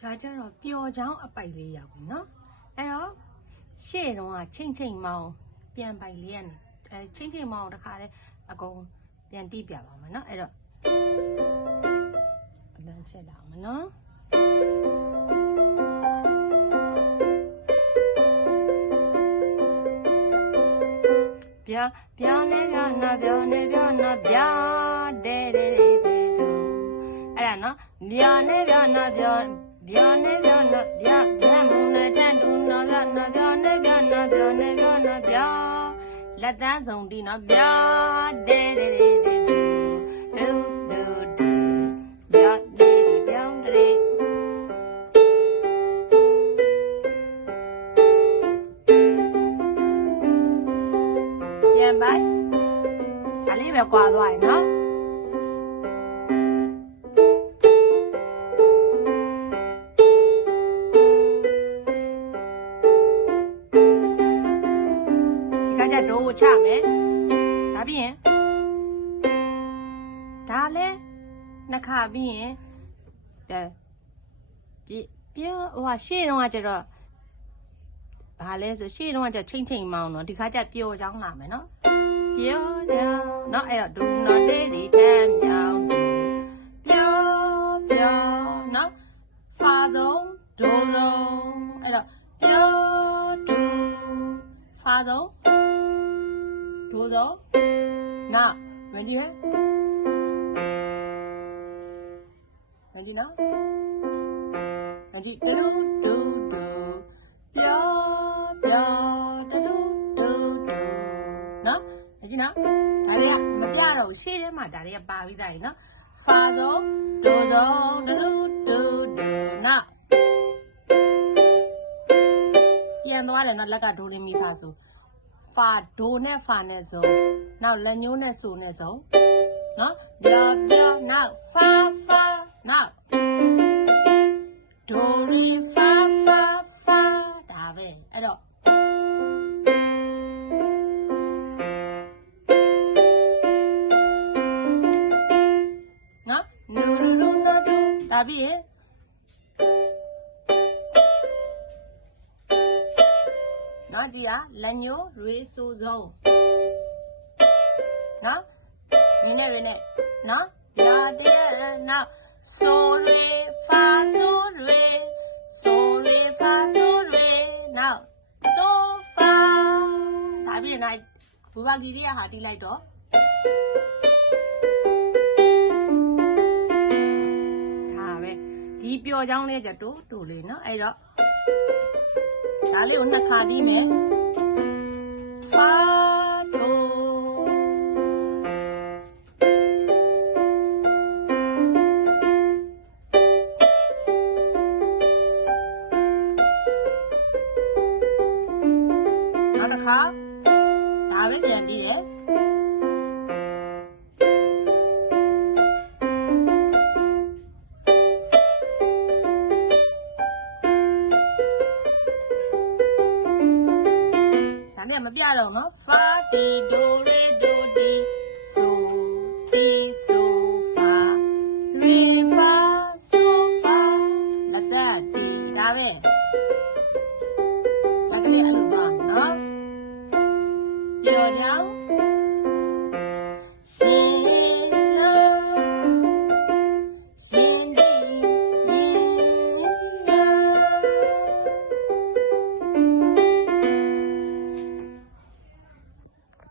ခါကျတော့ပျော်ချောင်းအပိုက်လေးရောက်ပြီနော်အဲ့တော့ရှေ့တုန်းကချိန်မောင်းပြန်ပိုက်လေးကနေချိန်မောင်းတခါတည်းအကုန်ပြန်တိပြပါမယ်နော်အဲ့တော့အလန်းချက်လာအောင်နော်ပြောင်းနေပြောင်းနော်ပြောင်းနေပြောင်းနော်ပြောင်းတဲ့အဲ့ဒါနော်ပြောင်းနေပြောင်းနော်ပြောင်းနေပြောင်းနော်ပြောင်းမှုနဲ့တန်တူနော်ပြောင်းနေပြောင်းနော်ပြောင်းနေပြောင်းနော်ပြောင်းလက်တန်းဆုံးတီနော်ပြောင်းတဲ့ပြောင်းတဲ့ပြန်ပါဒါလေးပဲကွာသွားရင်နော်ဒိုးကိုချမယ်ဒါပြီးရင်ဒါလည်းနှစ်ခါပြီးရင်ပြောဟိုရှေ့တုန်းကကျတော့ဘာလဲဆိုရှေ့တုန်းကကျချိန်မောင်းတော့ဒီခါကျပျော်ချောင်းလာမယ်နော်ပျော်ချောင်းနော်အဲ့တော့ဒူနော်တေးဒီတမ်းမြောင်းပျော်နော်ဖာဆုံးဒိုးဆုံးအဲ့တော့ပျော်ဒူဖာဆုံးဒိုးဆုံးနောက်မကြည့်ပဲမကြည့်နော်မကြည့်တူတူပျော်တူနော်မကြည့်နော်ဒါတွေကမပြတော့ရှေ့ထဲမှာဒါတွေကပါပြီးသားကြီးနော်ဖာဆုံးဒိုးဆုံးတူနောက်ပြန်သွားတယ်နော်လက်ကဒိုးလေးမိဖာဆိုဖာဒိုနဲ့ဖာနဲ့စုံနောက်လက်ညိုးနဲ့ဆိုနဲ့စုံနော်ပြောနောက်ဖာနောက်ဒိုရီဖာဒါပဲအဲ့တော့နော်နူနော်ဒူဒါပြီးရင်နော်ဒီကလက်ညိုးရွေးဆိုဆုံးနော်ရင်းနဲ့နော်ဒါတရားနော်ဆိုရွေးဖာဆိုရွေးဖာဆိုရွေးနော်ဆိုဖာဒါပြီးရင်လိုက်ဘူပါကြီးလေးကဟာတီးလိုက်တော့ဒါပဲဒီပျော်ချောင်းလေးကျတိုးလေးနော်အဲ့တော့ဒါလေးကိုနှစ်ခါတီးမယ်ဖာဒိုနောက်တစ်ခါဒါပဲပြန်တီးရမပြတော့နော်ဖာတီဒိုရေဒိုဒီဆိုဖာရီဖာဆိုဖာလက်သက်တီဒါပဲ